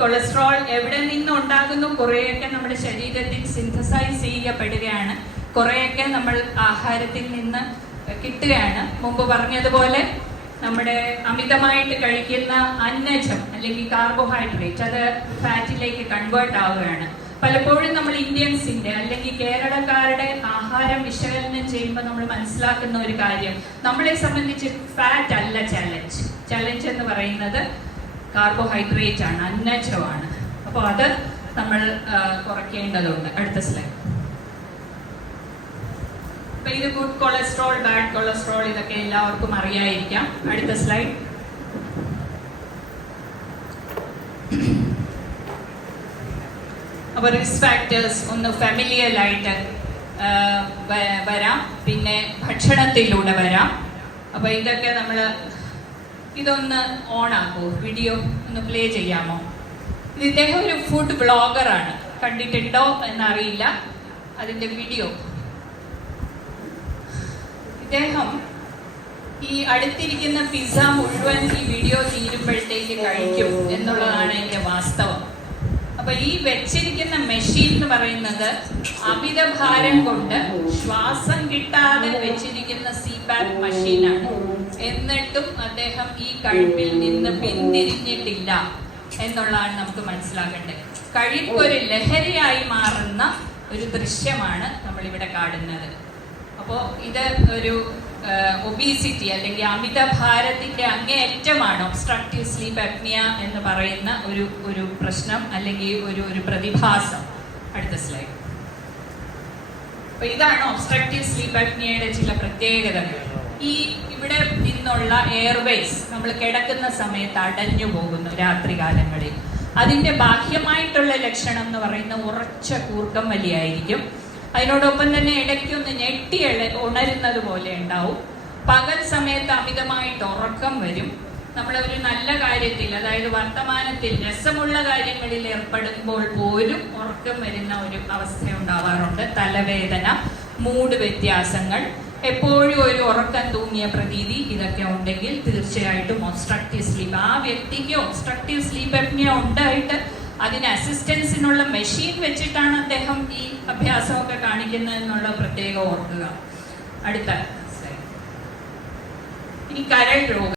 Cholesterol എവിടെ നിന്നുണ്ടാകുന്നു? കുറേയൊക്കെ നമ്മുടെ ശരീരത്തിൽ സിന്തസൈസ് ചെയ്യപ്പെടുകയാണ്, കുറേയൊക്കെ നമ്മൾ ആഹാരത്തിൽ നിന്ന് കിട്ടുകയാണ്. മുമ്പ് പറഞ്ഞതുപോലെ നമ്മുടെ അമിതമായിട്ട് കഴിക്കുന്ന അന്നജം അല്ലെങ്കിൽ കാർബോഹൈഡ്രേറ്റ് അത് ഫാറ്റിലേക്ക് കൺവേർട്ട് ആവുകയാണ്. പലപ്പോഴും നമ്മൾ ഇന്ത്യൻസിന്റെ അല്ലെങ്കിൽ കേരളക്കാരുടെ ആഹാരം വിശകലനം ചെയ്യുമ്പോൾ നമ്മൾ മനസ്സിലാക്കുന്ന ഒരു കാര്യം, നമ്മളെ സംബന്ധിച്ച് ഫാറ്റ് അല്ല ചലഞ്ച്. ചലഞ്ച് എന്ന് പറയുന്നത് കാർബോഹൈഡ്രേറ്റ് ആണ്, അന്നജമാണ്. അപ്പോൾ അത് നമ്മൾ കുറയ്ക്കേണ്ടതുണ്ട്. അടുത്ത സ്ലൈഡ്. അപ്പൊ ഇത് ഗുഡ് കൊളസ്ട്രോൾ, ബാഡ് കൊളസ്ട്രോൾ, ഇതൊക്കെ എല്ലാവർക്കും അറിയായിരിക്കാം. അടുത്ത സ്ലൈഡ്. അപ്പൊ റിസ്ക് ഫാക്ടേഴ്സ് ഒന്ന് ഫെമിലിയലായിട്ട് വരാം, പിന്നെ ഭക്ഷണത്തിലൂടെ വരാം. അപ്പൊ ഇതൊക്കെ നമ്മൾ ഇതൊന്ന് ഓൺ ആക്കൂ, വീഡിയോ ഒന്ന് പ്ലേ ചെയ്യാമോ? ഇദ്ദേഹം ഒരു ഫുഡ് ബ്ലോഗറാണ്, കണ്ടിട്ടുണ്ടോ എന്നറിയില്ല അതിന്റെ വീഡിയോ. ഇദ്ദേഹം ഈ അടുത്തിരിക്കുന്ന പിസ്സ മുഴുവൻ ഈ വീഡിയോ തീരുമ്പോഴത്തേക്ക് കഴിക്കും എന്നുള്ളതാണ് എന്റെ വാസ്തവം. അപ്പൊ ഈ വെച്ചിരിക്കുന്ന മെഷീൻ എന്ന് പറയുന്നത് അമിതഭാരം കൊണ്ട് ശ്വാസം കിട്ടാതെ വെച്ചിരിക്കുന്ന സിപാപ്പ് മെഷീനാണ്. എന്നിട്ടും അദ്ദേഹം ഈ കഴിപ്പിൽ നിന്ന് പിന്തിരിഞ്ഞിട്ടില്ല എന്നുള്ളതാണ് നമുക്ക് മനസ്സിലാക്കേണ്ടത്. കഴിപ്പ് ഒരു ലഹരിയായി മാറുന്ന ഒരു ദൃശ്യമാണ് നമ്മളിവിടെ കാണുന്നത്. അപ്പോൾ ഇത് ഒരു ഒബീസിറ്റി അല്ലെങ്കിൽ അമിതഭാരത്തിന്റെ അങ്ങേയറ്റമാണ് ഒബ്സ്ട്രക്റ്റീവ് സ്ലീപ്പ് അപ്നിയ എന്ന് പറയുന്ന ഒരു പ്രശ്നം അല്ലെങ്കിൽ ഒരു പ്രതിഭാസം. അടുത്ത സ്ലൈഡ്. അപ്പൊ ഇതാണ് ഒബ്സ്ട്രക്റ്റീവ് സ്ലീപ്പ് അപ്നിയയുടെ ചില പ്രത്യേകതകൾ. ഇവിടെ നിന്നുള്ള എയർവേസ് നമ്മൾ കിടക്കുന്ന സമയത്ത് അടഞ്ഞു പോകുന്നു രാത്രി കാലങ്ങളിൽ. അതിന്റെ ബാഹ്യമായിട്ടുള്ള ലക്ഷണം എന്ന് പറയുന്ന ഉറച്ച കൂർക്കം വലിയായിരിക്കും. അതിനോടൊപ്പം തന്നെ ഇടയ്ക്കൊന്ന് ഞെട്ടി ഉണരുന്നത് പോലെ ഉണ്ടാവും. പകൽ സമയത്ത് അമിതമായിട്ട് ഉറക്കം വരും. നമ്മളൊരു നല്ല കാര്യത്തിൽ, അതായത് വർത്തമാനത്തിൽ രസമുള്ള കാര്യങ്ങളിൽ ഏർപ്പെടുമ്പോൾ പോലും ഉറക്കം വരുന്ന ഒരു അവസ്ഥ ഉണ്ടാവാറുണ്ട്. തലവേദന, മൂഡ് വ്യത്യാസങ്ങൾ, എപ്പോഴും ഒരു ഉറക്കം തൂങ്ങിയ പ്രതീതി, ഇതൊക്കെ ഉണ്ടെങ്കിൽ തീർച്ചയായിട്ടും ഒബ്സ്ട്രക്റ്റീവ് സ്ലീപ്പ്, ആ വ്യക്തിക്ക് ഒബ്സ്ട്രക്റ്റീവ് സ്ലീപ്പ് അപ്നിയ ഉണ്ടായിട്ട് അതിന് അസിസ്റ്റൻസിനുള്ള മെഷീൻ വെച്ചിട്ടാണ് അദ്ദേഹം ഈ അഭ്യാസമൊക്കെ കാണിക്കുന്നത് എന്നുള്ള പ്രത്യേകം ഓർക്കുക. അടുത്ത ഇനി കരൾ രോഗം.